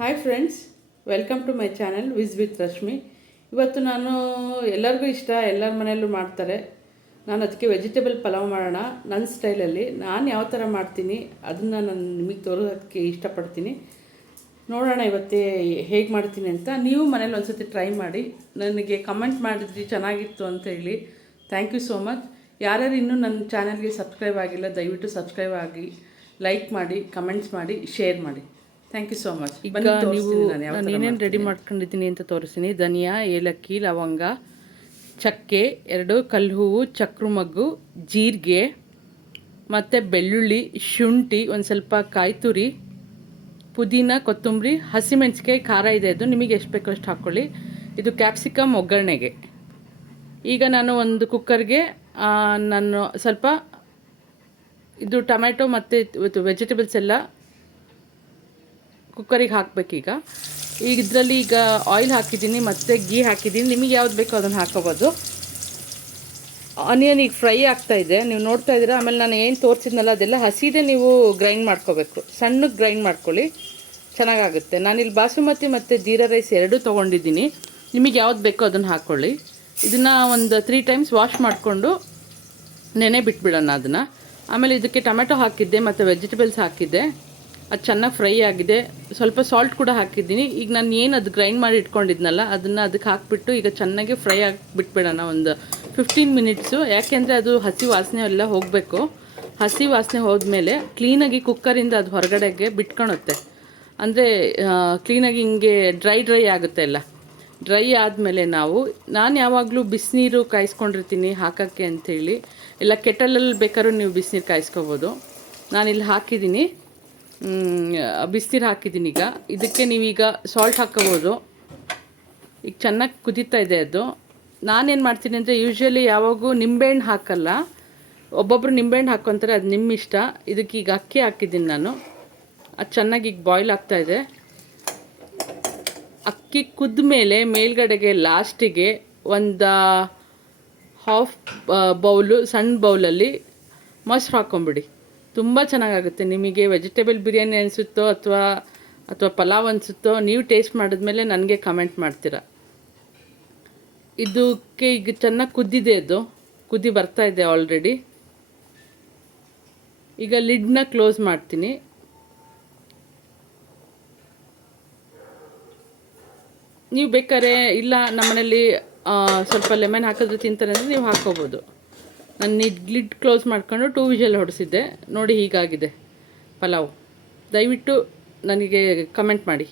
Hi friends, welcome to my channel with Rashmi. ಇವತ್ತು ನಾನು ಎಲ್ಲರಿಗೂ ಇಷ್ಟ, ಎಲ್ಲರ ಮನೆಯಲ್ಲೂ ಮಾಡ್ತಾರೆ. ನಾನು ಅದಕ್ಕೆ ವೆಜಿಟೇಬಲ್ ಪಲಾವ್ ಮಾಡೋಣ ನನ್ನ ಸ್ಟೈಲಲ್ಲಿ. ನಾನು ಯಾವ ಥರ ಮಾಡ್ತೀನಿ ಅದನ್ನು ನಾನು ನಿಮಗೆ ತೋರೋದಕ್ಕೆ ಇಷ್ಟಪಡ್ತೀನಿ. ನೋಡೋಣ ಇವತ್ತೇ ಹೇಗೆ ಮಾಡ್ತೀನಿ ಅಂತ. ನೀವು ಮನೇಲಿ ಒಂದು ಸತಿ ಟ್ರೈ ಮಾಡಿ ನನಗೆ ಕಮೆಂಟ್ ಮಾಡಿದ್ರಿ ಚೆನ್ನಾಗಿತ್ತು ಅಂತ ಹೇಳಿ. Thank you so much. ಯಾರ್ಯಾರು ಇನ್ನೂ ನನ್ನ ಚಾನಲ್ಗೆ ಸಬ್ಸ್ಕ್ರೈಬ್ ಆಗಿಲ್ಲ ದಯವಿಟ್ಟು ಸಬ್ಸ್ಕ್ರೈಬ್ ಆಗಿ, ಲೈಕ್ ಮಾಡಿ, ಕಮೆಂಟ್ಸ್ ಮಾಡಿ, ಶೇರ್ ಮಾಡಿ. Thank you so much. ಈಗ ನೀವು ನಾನು ಏನೇನು ರೆಡಿ ಮಾಡ್ಕೊಂಡಿದ್ದೀನಿ ಅಂತ ತೋರಿಸ್ತೀನಿ. ಧನಿಯಾ, ಏಲಕ್ಕಿ, ಲವಂಗ, ಚಕ್ಕೆ, 2 ಕಲ್ಲು ಹೂವು, ಚಕ್ರ ಮಗ್ಗು, ಜೀರಿಗೆ ಮತ್ತು ಬೆಳ್ಳುಳ್ಳಿ, ಶುಂಠಿ, ಒಂದು ಸ್ವಲ್ಪ ಕಾಯಿ ತುರಿ, ಪುದೀನ, ಕೊತ್ತಂಬರಿ, ಹಸಿಮೆಣಸಿಕಾಯಿ, ಖಾರ ಇದೆ. ಅದು ನಿಮಗೆ ಎಷ್ಟು ಬೇಕೋ ಅಷ್ಟು ಹಾಕ್ಕೊಳ್ಳಿ. ಇದು ಕ್ಯಾಪ್ಸಿಕಮ್ ಒಗ್ಗರಣೆಗೆ. ಈಗ ನಾನು ಒಂದು ಕುಕ್ಕರ್ಗೆ ನಾನು ಸ್ವಲ್ಪ ಇದು ಟೊಮ್ಯಾಟೊ ಮತ್ತು ವೆಜಿಟೇಬಲ್ಸ್ ಎಲ್ಲ ಕುಕ್ಕರಿಗೆ ಹಾಕಬೇಕೀಗ. ಈಗ ಇದರಲ್ಲಿ ಈಗ ಆಯಿಲ್ ಹಾಕಿದ್ದೀನಿ ಮತ್ತು ಗೀ ಹಾಕಿದ್ದೀನಿ. ನಿಮಗೆ ಯಾವ್ದು ಬೇಕೋ ಅದನ್ನು ಹಾಕೋಬೋದು. ಆನಿಯನ್ ಈಗ ಫ್ರೈ ಆಗ್ತಾಯಿದೆ, ನೀವು ನೋಡ್ತಾ ಇದ್ದೀರಾ. ಆಮೇಲೆ ನಾನು ಏನು ತೋರಿಸಿದ್ನಲ್ಲ ಅದೆಲ್ಲ ಹಸಿದೇ ನೀವು ಗ್ರೈಂಡ್ ಮಾಡ್ಕೋಬೇಕು. ಸಣ್ಣಗೆ ಗ್ರೈಂಡ್ ಮಾಡ್ಕೊಳ್ಳಿ, ಚೆನ್ನಾಗಾಗುತ್ತೆ. ನಾನಿಲ್ಲಿ ಬಾಸುಮತಿ ಮತ್ತು ಜೀರಾ ರೈಸ್ ಎರಡೂ ತೊಗೊಂಡಿದ್ದೀನಿ. ನಿಮಗೆ ಯಾವ್ದು ಬೇಕೋ ಅದನ್ನು ಹಾಕ್ಕೊಳ್ಳಿ. ಇದನ್ನು ಒಂದು 3 ಟೈಮ್ಸ್ ವಾಶ್ ಮಾಡಿಕೊಂಡು ನೆನೆ ಬಿಟ್ಬಿಡೋಣ ಅದನ್ನು. ಆಮೇಲೆ ಇದಕ್ಕೆ ಟೊಮೆಟೊ ಹಾಕಿದ್ದೆ ಮತ್ತು ವೆಜಿಟೇಬಲ್ಸ್ ಹಾಕಿದ್ದೆ. ಅದು ಚೆನ್ನಾಗಿ ಫ್ರೈ ಆಗಿದೆ. ಸ್ವಲ್ಪ ಸಾಲ್ಟ್ ಕೂಡ ಹಾಕಿದ್ದೀನಿ. ಈಗ ನಾನು ಏನು ಅದು ಗ್ರೈಂಡ್ ಮಾಡಿ ಇಟ್ಕೊಂಡಿದ್ನಲ್ಲ ಅದನ್ನು ಅದಕ್ಕೆ ಹಾಕಿಬಿಟ್ಟು ಈಗ ಚೆನ್ನಾಗಿ ಫ್ರೈ ಆಗಿ ಬಿಟ್ಬಿಡೋಣ ಒಂದು 15 ಮಿನಿಟ್ಸು. ಯಾಕೆಂದರೆ ಅದು ಹಸಿ ವಾಸನೆ ಎಲ್ಲ ಹೋಗಬೇಕು. ಹಸಿ ವಾಸನೆ ಹೋದ್ಮೇಲೆ ಕ್ಲೀನಾಗಿ ಕುಕ್ಕರಿಂದ ಅದು ಹೊರಗಡೆಗೆ ಬಿಟ್ಕೊಳುತ್ತೆ. ಅಂದರೆ ಕ್ಲೀನಾಗಿ ಹಿಂಗೆ ಡ್ರೈ ಆಗುತ್ತೆ ಎಲ್ಲ. ಡ್ರೈ ಆದಮೇಲೆ ನಾನು ಯಾವಾಗಲೂ ಬಿಸಿನೀರು ಕಾಯಿಸ್ಕೊಂಡಿರ್ತೀನಿ ಹಾಕೋಕ್ಕೆ ಅಂಥೇಳಿ. ಇಲ್ಲ ಕೆಟಲಲ್ಲಿ ಬೇಕಾದ್ರೂ ನೀವು ಬಿಸಿನೀರು ಕಾಯಿಸ್ಕೋಬೋದು. ನಾನಿಲ್ಲಿ ಹಾಕಿದ್ದೀನಿ, ಬಿಸಿನೀರು ಹಾಕಿದ್ದೀನಿ. ಈಗ ಇದಕ್ಕೆ ನೀವೀಗ ಸಾಲ್ಟ್ ಹಾಕ್ಕೋಬೋದು. ಈಗ ಚೆನ್ನಾಗಿ ಕುದೀತಾ ಇದೆ ಅದು. ನಾನೇನು ಮಾಡ್ತೀನಿ ಅಂದರೆ ಯೂಶ್ವಲಿ ಯಾವಾಗೂ ನಿಂಬೆಹಣ್ಣು ಹಾಕಲ್ಲ. ಒಬ್ಬೊಬ್ಬರು ನಿಂಬೆಹಣ್ಣು ಹಾಕ್ಕೊತಾರೆ, ಅದು ನಿಮ್ಮ ಇಷ್ಟ. ಇದಕ್ಕೆ ಈಗ ಅಕ್ಕಿ ಹಾಕಿದ್ದೀನಿ ನಾನು. ಅದು ಚೆನ್ನಾಗಿ ಈಗ ಬಾಯ್ಲ್ ಆಗ್ತಾಯಿದೆ. ಅಕ್ಕಿ ಕುದ್ದ ಮೇಲೆ ಮೇಲ್ಗಡೆಗೆ ಲಾಸ್ಟಿಗೆ ಒಂದು ಹಾಫ್ ಬೌಲು ಸಣ್ಣ ಬೌಲಲ್ಲಿ ಮೊಸರು ಹಾಕ್ಕೊಂಬಿಡಿ. ತುಂಬ ಚೆನ್ನಾಗಾಗುತ್ತೆ. ನಿಮಗೆ ವೆಜಿಟೇಬಲ್ ಬಿರಿಯಾನಿ ಅನಿಸುತ್ತೋ ಅಥವಾ ಪಲಾವ್ ಅನಿಸುತ್ತೋ ನೀವು ಟೇಸ್ಟ್ ಮಾಡಿದ್ಮೇಲೆ ನನಗೆ ಕಮೆಂಟ್ ಮಾಡ್ತೀರಾ. ಇದಕ್ಕೆ ಈಗ ಚೆನ್ನಾಗಿ ಕುದ್ದಿದೆ, ಅದು ಕುದಿ ಬರ್ತಾಯಿದೆ ಆಲ್ರೆಡಿ. ಈಗ ಲಿಡ್ನ ಕ್ಲೋಸ್ ಮಾಡ್ತೀನಿ. ನೀವು ಬೇಕಾದ್ರೆ ಇಲ್ಲ ನಮ್ಮನೇಲಿ ಸ್ವಲ್ಪ ಲೆಮನ್ ಹಾಕಿದ್ರೆ ತಿಂತಾರೆ ಅಂದರೆ ನೀವು ಹಾಕ್ಕೋಬೋದು. ನಾನು ಲಿಡ್ ಕ್ಲೋಸ್ ಮಾಡ್ಕೊಂಡು 2 ವಿಷಲ್ ಹೊಡೆಸಿದ್ದೆ. ನೋಡಿ ಹೀಗಾಗಿದೆ ಪಲಾವ್. ದಯವಿಟ್ಟು ನನಗೆ ಕಮೆಂಟ್ ಮಾಡಿ.